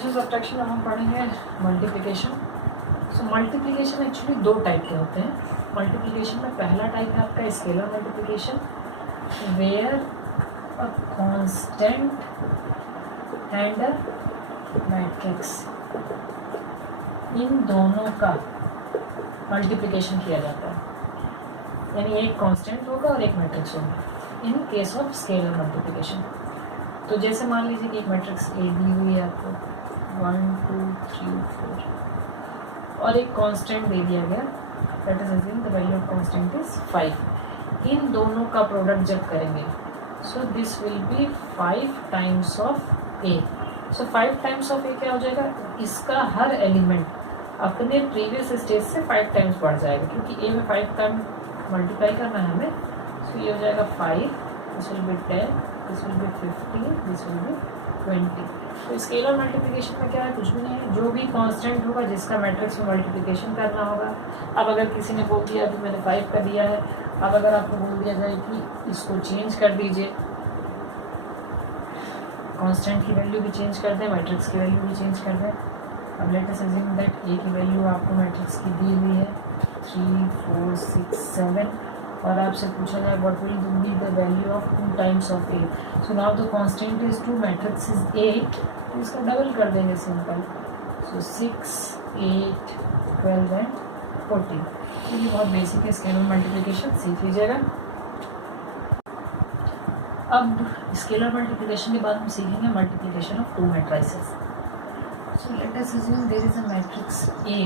Addition subtraction में हम पढ़ेंगे मल्टीप्लिकेशन। सो मल्टीप्लिकेशन एक्चुअली दो टाइप के होते हैं। मल्टीप्लिकेशन में पहला टाइप है आपका scalar multiplication, where a constant and a matrix, इन दोनों का मल्टीप्लिकेशन किया जाता है, यानी एक कांस्टेंट होगा और एक मैट्रिक्स होगा in case of scalar multiplication. तो जैसे मान लीजिए कि एक मैट्रिक्स ए दी हुई है आपको 1 2 3 4 और एक कांस्टेंट दे दिया गया, that is assume the value of constant is 5। इन दोनों का प्रोडक्ट जब करेंगे so this will be 5 times of A. So 5 times of A क्या हो जाएगा, इसका हर एलिमेंट अपने प्रीवियस स्टेज से 5 टाइम्स बढ़ जाएगा, क्योंकि ए में 5 टाइम मल्टीप्लाई करना है हमें। सो ये हो जाएगा 5, this will B 10, this will B 15, this will B 20। तो स्केलर मल्टीप्लिकेशन में क्या है, कुछ भी नहीं है, जो भी कांस्टेंट होगा जिसका मैट्रिक्स में मल्टीप्लिकेशन करना होगा। अब अगर किसी ने बोल दिया, अभी मैंने 5 का दिया है, अब अगर आपको बोल दिया जाए कि इसको चेंज कर दीजिए, कांस्टेंट की वैल्यू भी चेंज कर दें, मैट्रिक्स की वैल्यू भी चेंज कर दें। अब लेट अस अज्यूम दैट ए की वैल्यू आपको मैट्रिक्स की दी हुई है 3 4 6 7 और आपसे पूछा जाए what will be the value of 2 times of A. So now the constant is 2, matrix is 8, तो इसका डबल कर देंगे सिंपल। So 6 8 12 and 14। तो ये बहुत बेसिक है, स्केलर मल्टीप्लिकेशन सीख लीजिएगा। अब स्केलर मल्टीप्लिकेशन के बाद हम सीखेंगे multiplication of 2 matrices. So let us assume there is a matrix A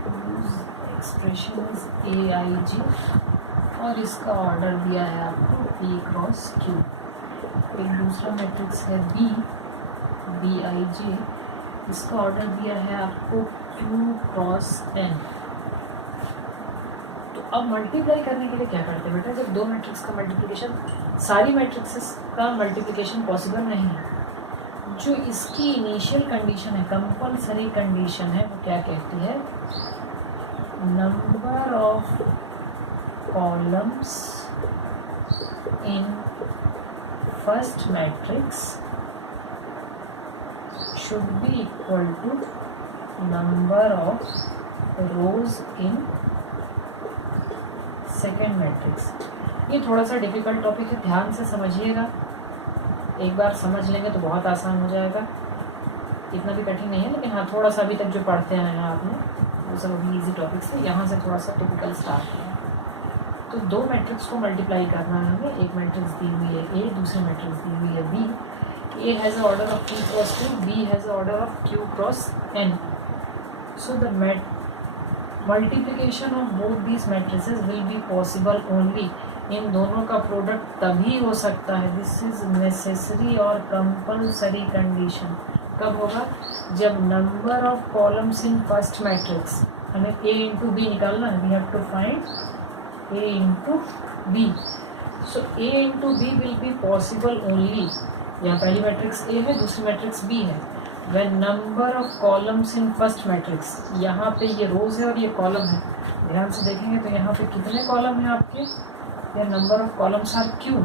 whose expression is aij और इसका ऑर्डर दिया है आपको P क्रॉस Q। एक दूसरा मैट्रिक्स है B bij, इसका ऑर्डर दिया है आपको Q क्रॉस N। तो अब मल्टीप्लाई करने के लिए क्या करते हैं बेटा, जब दो मैट्रिक्स का मल्टीप्लिकेशन, सारी मैट्रिक्सेस का मल्टीप्लिकेशन पॉसिबल नहीं है, जो इसकी इनिशियल कंडीशन है, कंपल्सरी कंडीशन है, वो क्या कहती है, number of columns in first matrix should be equal to number of rows in second matrix. ये थोड़ा सा डिफिकल्ट टॉपिक है, ध्यान से समझिएगा, एक बार समझ लेंगे तो बहुत आसान हो जाएगा, इतना भी कठिन नहीं है। लेकिन हाँ, थोड़ा सा अभी तक जो पढ़ते आए हैं आपने वो सब अभी इजी टॉपिक्स है, यहाँ से थोड़ा सा टिपिकल स्टार्ट है। तो दो मैट्रिक्स को मल्टीप्लाई करना है हमें, एक मैट्रिक्स दी हुई है ए, दूसरी मैट्रिक्स दी हुई है B. A has a order of P cross Q, B has a order of Q cross N। So the multiplication of both these matrices will be possible only, इन दोनों का प्रोडक्ट तभी हो सकता है, दिस इज नेसेसरी और compulsory condition. कब होगा, जब number of columns in first matrix, हमें ए इंटू बी निकालना है, we have to find A into B. So A into B will be possible only, यहाँ पहली मैट्रिक्स ए है, दूसरी मैट्रिक्स बी है, when number of columns in first matrix, यहाँ पे ये रोज है और ये कॉलम है, ध्यान से देखेंगे तो यहाँ पे कितने कॉलम हैं आपके, the number of columns are Q.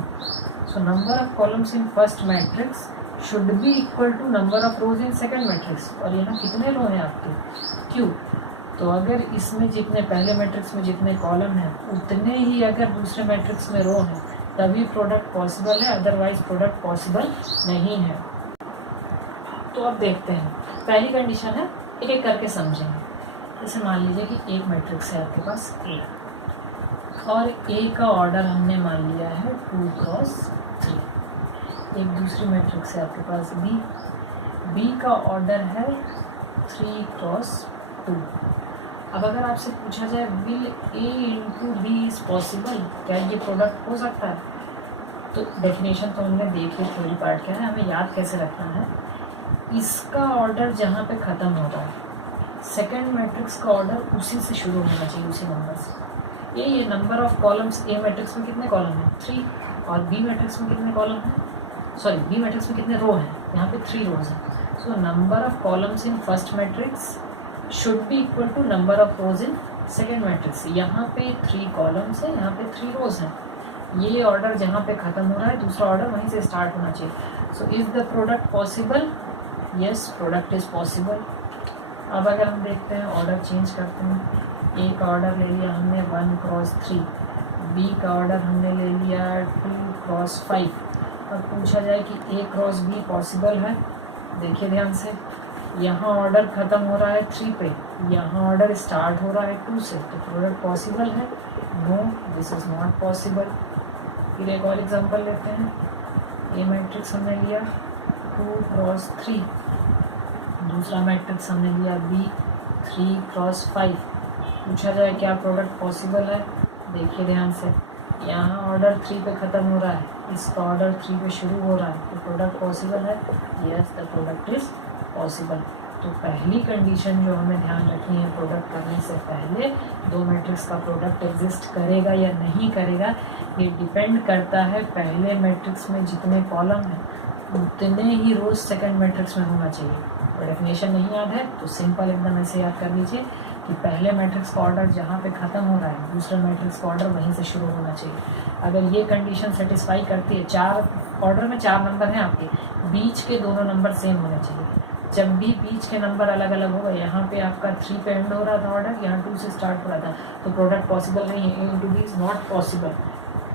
So number of columns in first matrix should be equal to number of rows in second matrix. और यहाँ कितने रो हैं आपके, Q। तो अगर इसमें जितने पहले मैट्रिक्स में जितने कॉलम हैं उतने ही अगर दूसरे मैट्रिक्स में रो हैं तभी प्रोडक्ट पॉसिबल है, अदरवाइज प्रोडक्ट पॉसिबल नहीं है। तो अब देखते हैं, पहली कंडीशन है, एक एक करके समझेंगे। जैसे मान लीजिए कि एक मैट्रिक्स है आपके पास A और ए का ऑर्डर हमने मान लिया है 2 क्रॉस 3। एक दूसरी मैट्रिक्स है आपके पास बी का ऑर्डर है 3 क्रॉस 2। अब अगर आपसे पूछा जाए will A into B is possible, क्या ये प्रोडक्ट हो सकता है, तो डेफिनेशन तो हमने देख ली, थ्योरी पार्ट क्या है, हमें याद कैसे रखना है, इसका ऑर्डर जहाँ पे ख़त्म होगा है, सेकेंड मैट्रिक्स का ऑर्डर उसी से शुरू होना चाहिए, उसी नंबर से। ये number of columns A matrix में कितने कॉलम हैं, 3, और बी मैट्रिक्स में कितने कॉलम हैं, सॉरी बी मैट्रिक्स में कितने रो हैं, यहाँ पे 3 रोज हैं। So number of columns in first matrix should be equal to number of rows in second matrix. यहाँ पे 3 कॉलम्स हैं, यहाँ पे 3 रोज हैं, ये ऑर्डर जहाँ पे ख़त्म हो रहा है दूसरा ऑर्डर वहीं से स्टार्ट होना चाहिए। So is the product possible, yes product is possible. अब अगर हम देखते हैं ऑर्डर चेंज करते हैं, ए का ऑर्डर ले लिया हमने 1x3, बी का ऑर्डर हमने ले लिया 2x5। अब पूछा जाए कि A×B पॉसिबल है, देखिए ध्यान से, यहाँ ऑर्डर ख़त्म हो रहा है 3 पे, यहाँ ऑर्डर स्टार्ट हो रहा है 2 से, तो प्रोडक्ट पॉसिबल है? No, this is not possible. फिर एक और एग्जांपल लेते हैं, ए मैट्रिक्स हमने लिया 2x3, दूसरा मैट्रिक्स हमने लिया B 3x5। पूछा जाए क्या प्रोडक्ट पॉसिबल है? देखिए ध्यान से, यहाँ ऑर्डर 3 पे ख़त्म हो रहा है, इसका ऑर्डर 3 पे शुरू हो रहा है, तो प्रोडक्ट पॉसिबल है? Yes, the product is possible. तो पहली कंडीशन जो हमें ध्यान रखनी है, प्रोडक्ट करने से पहले 2 मैट्रिक्स का प्रोडक्ट एग्जिस्ट करेगा या नहीं करेगा, ये डिपेंड करता है पहले मैट्रिक्स में जितने कॉलम हैं उतने ही रोज सेकंड मैट्रिक्स में होना चाहिए। और डेफिनेशन नहीं याद है तो सिंपल एकदम ऐसे याद कर लीजिए कि पहले मैट्रिक्स का ऑर्डर जहाँ पे ख़त्म हो रहा है, दूसरे मैट्रिक्स का ऑर्डर वहीं से शुरू होना चाहिए। अगर ये कंडीशन सेटिस्फाई करती है, 4 ऑर्डर में 4 नंबर हैं आपके, बीच के दोनों नंबर सेम होने चाहिए। जब भी बीच के नंबर अलग अलग होगा, यहाँ पे आपका 3 पे एंड हो रहा था ऑर्डर, यहाँ 2 से स्टार्ट हो रहा था, तो प्रोडक्ट पॉसिबल नहीं है। A×B is not possible.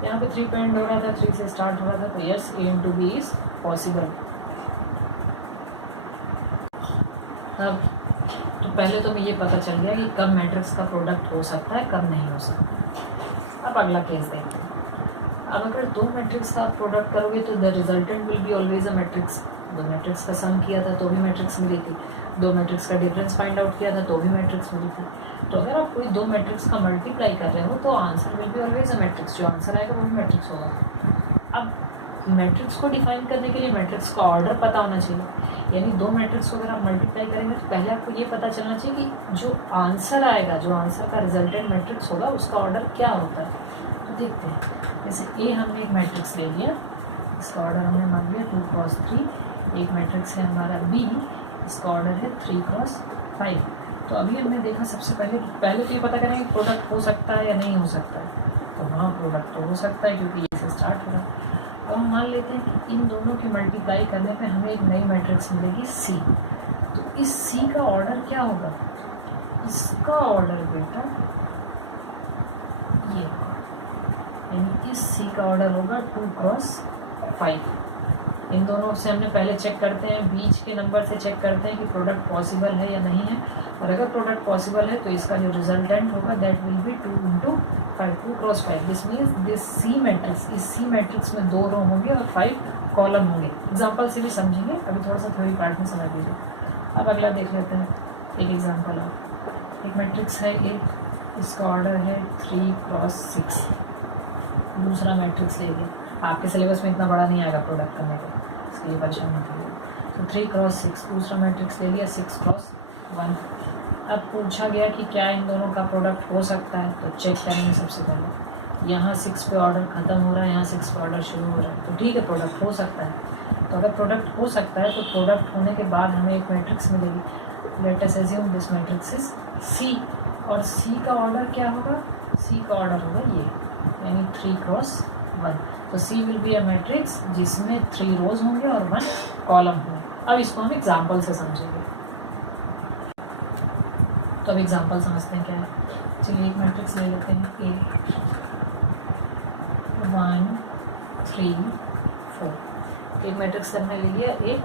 यहाँ पे 3 पे एंड हो रहा था, 3 से स्टार्ट हो रहा था, तो यस A×B इज़ पॉसिबल। अब तो पहले तो हमें ये पता चल गया कि कब मैट्रिक्स का प्रोडक्ट हो सकता है, कब नहीं हो सकता। अब अगला केस देखते हैं। अब अगर 2 मैट्रिक्स का आप प्रोडक्ट करोगे तो the resultant will be always a matrix. 2 matrix का सम किया था तो भी मैट्रिक्स मिली थी, 2 मैट्रिक्स का डिफरेंस फाइंड आउट किया था तो भी मैट्रिक्स मिली थी। तो अगर आप कोई 2 मैट्रिक्स का मल्टीप्लाई कर रहे हो तो answer will be always a matrix, जो आंसर आएगा वो भी मैट्रिक्स होगा। अब मैट्रिक्स को डिफाइन करने के लिए मैट्रिक्स का ऑर्डर पता होना चाहिए, यानी 2 मैट्रिक्स को अगर आप मल्टीप्लाई करेंगे तो पहले आपको ये पता चलना चाहिए कि जो आंसर आएगा, जो आंसर का रिजल्टेंट मैट्रिक्स होगा, उसका ऑर्डर क्या होता है। तो देखते हैं, जैसे ए हमने एक मैट्रिक्स ले लिया, इसका ऑर्डर हमने मान लिया 2x3, एक मैट्रिक्स है हमारा बी, इसका ऑर्डर है 3x5। तो अभी हमने देखा सबसे पहले तो ये पता करेंगे प्रोडक्ट हो सकता है या नहीं हो सकता है, तो हाँ प्रोडक्ट तो हो सकता है क्योंकि ये से स्टार्ट हो रहा है। अब हम मान लेते हैं कि इन दोनों की मल्टीप्लाई करने पे हमें एक नई मैट्रिक्स मिलेगी सी। तो इस सी का ऑर्डर क्या होगा? इसका ऑर्डर बेटा ये, यानी इस सी का ऑर्डर होगा 2x5। इन दोनों से हमने पहले चेक करते हैं, बीच के नंबर से चेक करते हैं कि प्रोडक्ट पॉसिबल है या नहीं है, और अगर प्रोडक्ट पॉसिबल है तो इसका जो रिजल्टेंट होगा that will be 2 × 5, 2x5। This means this C matrix, इस सी मैट्रिक्स में 2 रो होंगे और 5 कॉलम होंगे। एग्जाम्पल से भी समझेंगे, अभी थोड़ा सा थ्योरी पार्ट में समझ लीजिए। अब अगला देख लेते हैं एक एग्जाम्पल आप। एक मैट्रिक्स है ए, इसका ऑर्डर है 3x6, दूसरा मैट्रिक्स ले लिया। आपके सिलेबस में इतना बड़ा नहीं आएगा प्रोडक्ट करने का, इसके लिए परेशान मत होइए। तो 3x6, दूसरा मैट्रिक्स ले लिया 6x1। अब पूछा गया कि क्या इन दोनों का प्रोडक्ट हो सकता है, तो चेक करेंगे सबसे पहले। यहाँ 6 पे ऑर्डर ख़त्म हो रहा है, यहाँ 6 पे ऑर्डर शुरू हो रहा है, तो ठीक है प्रोडक्ट हो सकता है। तो अगर प्रोडक्ट हो सकता है तो प्रोडक्ट होने के बाद हमें एक मैट्रिक्स मिलेगी। Let us assume this matrix is C, और सी का ऑर्डर क्या होगा? सी का ऑर्डर होगा ये, यानी 3x1। तो सी विल बी अ मैट्रिक्स जिसमें 3 रोज होंगे और 1 कॉलम होगा। अब इसको हम एग्जाम्पल से समझेंगे। तो अब एग्जाम्पल समझते हैं क्या है। चलिए एक मैट्रिक्स ले लेते हैं ए 1 3 4। एक मैट्रिक्स हमने ले लिया ए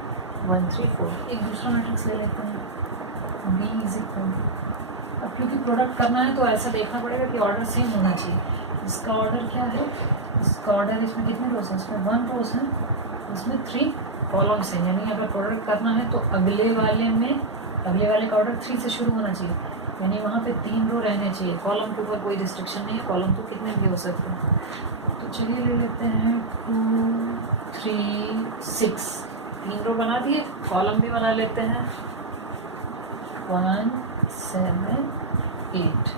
1 3 4। एक दूसरा मैट्रिक्स ले लेते हैं बी इज इक्वल। अब क्योंकि प्रोडक्ट करना है तो ऐसा देखना पड़ेगा कि ऑर्डर सेम होना चाहिए। इसका ऑर्डर क्या है? इसका ऑर्डर, इसमें कितने रोज हैं? इसमें 1 रोज है, इसमें 3 कॉलम्स हैं। यानी अगर प्रोडक्ट करना है तो अगले वाले का ऑर्डर 3 से शुरू होना चाहिए, यानी वहाँ पे 3 रो रहने चाहिए। कॉलम के ऊपर कोई रिस्ट्रिक्शन नहीं है, कॉलम तो कितने भी हो सकते हैं। तो चलिए ले लेते हैं 2 3 6, 3 रो बना दिए, कॉलम भी बना लेते हैं 1 7 8।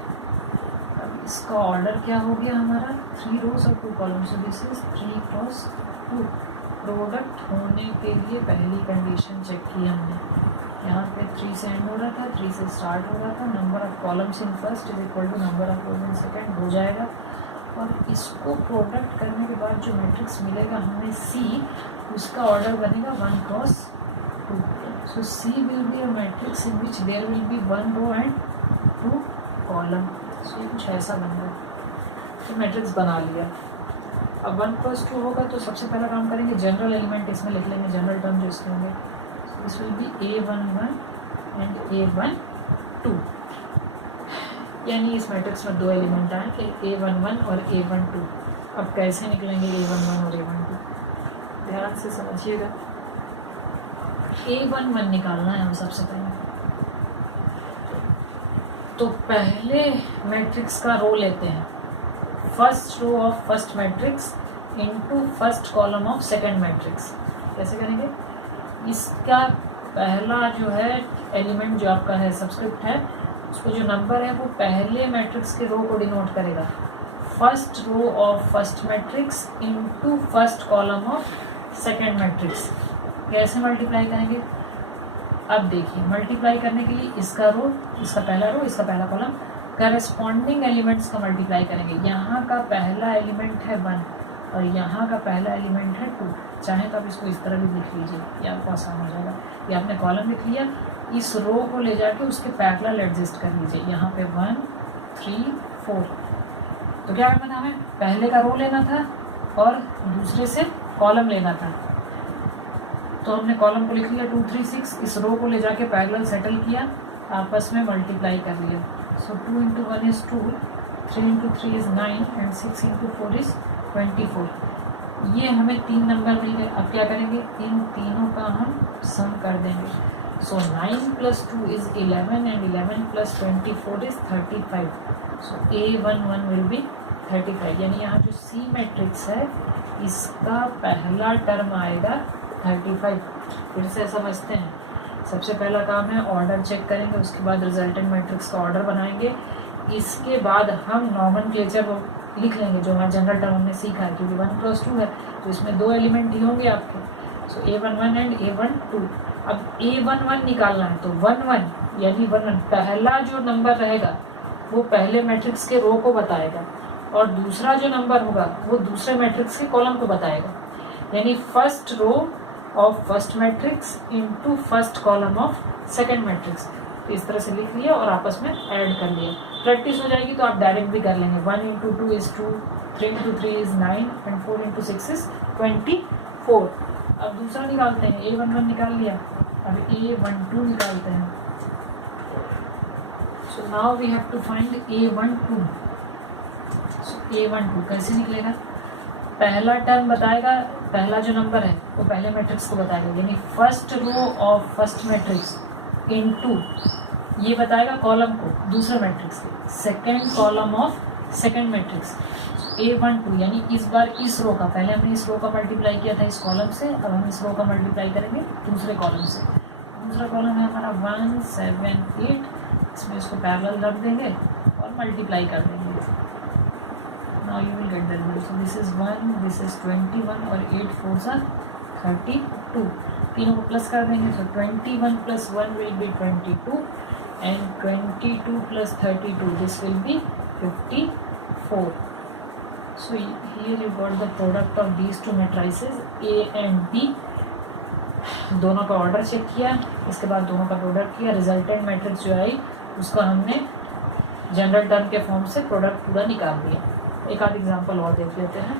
अब इसका ऑर्डर क्या हो गया हमारा? 3 रोज और 2 column. So this is 3x2। Product होने के लिए पहली कंडीशन चेक की हमने, यहाँ पे 3 से एंड हो रहा था, 3 से स्टार्ट हो रहा था। Number of columns in first is equal to number of rows in second हो जाएगा। और इसको प्रोडक्ट करने के बाद जो मैट्रिक्स मिलेगा हमें सी, उसका ऑर्डर बनेगा 1x2। So C will be a matrix in which there will be 1 row and 2 column. So ये कुछ ऐसा बन रहा है, तो मैट्रिक्स बना लिया। अब 1+2 होगा तो सबसे पहला काम करेंगे जनरल एलिमेंट इसमें लिख लेंगे, जनरल टर्म जो इसके होंगे। सो this will B A11 and A12, यानी इस मैट्रिक्स में 2 एलिमेंट आए, A11 और A12। अब कैसे निकलेंगे A11 और A12, ध्यान से समझिएगा। A11 निकालना है हम सबसे पहले, तो पहले मैट्रिक्स का रो लेते हैं, first row of first matrix into first column of second matrix. कैसे करेंगे, इसका पहला जो है एलिमेंट जो आपका है सबस्क्रिप्ट है, उसको जो नंबर है वो पहले मैट्रिक्स के रो को डिनोट करेगा। First row of first matrix into first column of second matrix. कैसे मल्टीप्लाई करेंगे, अब देखिए मल्टीप्लाई करने के लिए इसका रो, इसका पहला रो, इसका पहला कॉलम, करस्पॉन्डिंग एलिमेंट्स का मल्टीप्लाई करेंगे। यहाँ का पहला एलिमेंट है 1 और यहाँ का पहला एलिमेंट है 2। चाहे तो आप इसको इस तरह भी लिख लीजिए, ये आपको आसान हो जाएगा। ये आपने कॉलम लिख लिया, इस रो को ले जाके उसके पैरेलल एडजस्ट कर लीजिए। यहाँ पे 1 3 4, तो क्या करना था, हमें पहले का रो लेना था और दूसरे से कॉलम लेना था। तो हमने कॉलम को लिख लिया 2 3 6, इस रो को ले जाके पैरेलल सेटल किया, आपस में मल्टीप्लाई कर लिया। सो 2 into 1 is 2, 3 into 3 is 9 and 6 into 4 is 24। ये हमें 3 नंबर मिल गए। अब क्या करेंगे, इन तीनों का हम सम कर देंगे। सो 9 + 2 is 11 and 11 + 24 is 35। So A11 will be 35, यानी यहाँ जो C मैट्रिक्स है इसका पहला टर्म आएगा 35। फिर से समझते हैं, सबसे पहला काम है ऑर्डर चेक करेंगे, उसके बाद रिजल्टेंट मैट्रिक्स का ऑर्डर बनाएंगे, इसके बाद हम नॉमेनक्लेचर लिख लेंगे जो हमारा जनरल टर्म हमने सीखा है, क्योंकि 1+2 है तो इसमें 2 एलिमेंट ही होंगे आपके। सो A11 एंड A12। अब A11 निकालना है तो 11 यानी 11 पहला जो नंबर रहेगा वो पहले मैट्रिक्स के रो को बताएगा और दूसरा जो नंबर होगा वो दूसरे मैट्रिक्स के कॉलम को बताएगा, यानी first row of first matrix into first column of second matrix. इस तरह से लिख लिया और आपस में ऐड कर लिया। प्रैक्टिस हो जाएगी तो आप डायरेक्ट भी कर लेंगे। 1 into 2 is 2, 3 into 3 is 9 and 4 into 6 is 24। अब दूसरा निकालते हैं, A11 निकाल लिया, अब A12 निकालते हैं। So now we have to find A12। A12 कैसे निकलेगा, पहला टर्म बताएगा, पहला जो नंबर है वो पहले मैट्रिक्स को बताएगा, यानी first row of first matrix into ये बताएगा कॉलम को दूसरे मैट्रिक्स के, second column of second matrix. A12 यानी इस बार इस रो का, पहले हमने इस रो का मल्टीप्लाई किया था इस कॉलम से, अब हम इस रो का मल्टीप्लाई करेंगे दूसरे कॉलम से। दूसरा कॉलम है हमारा 1 7 8, इसमें इसको पैरेलल रख देंगे और मल्टीप्लाई कर देंगे। Now you will get the result. So this is 1, this is 21 और 8 4s are 32। तीनों को प्लस कर देंगे, so 21 + 1 will be 22 and 22 + 32 this will be 54। So here you got the product of these two matrices A and B। दोनों का order check किया, इसके बाद दोनों का प्रोडक्ट किया, रिजल्टेंट मैट्रिक्स जो आई उसका हमने जनरल टर्म के फॉर्म से प्रोडक्ट पूरा निकाल दिया। एक आध एग्जाम्पल और देख लेते हैं।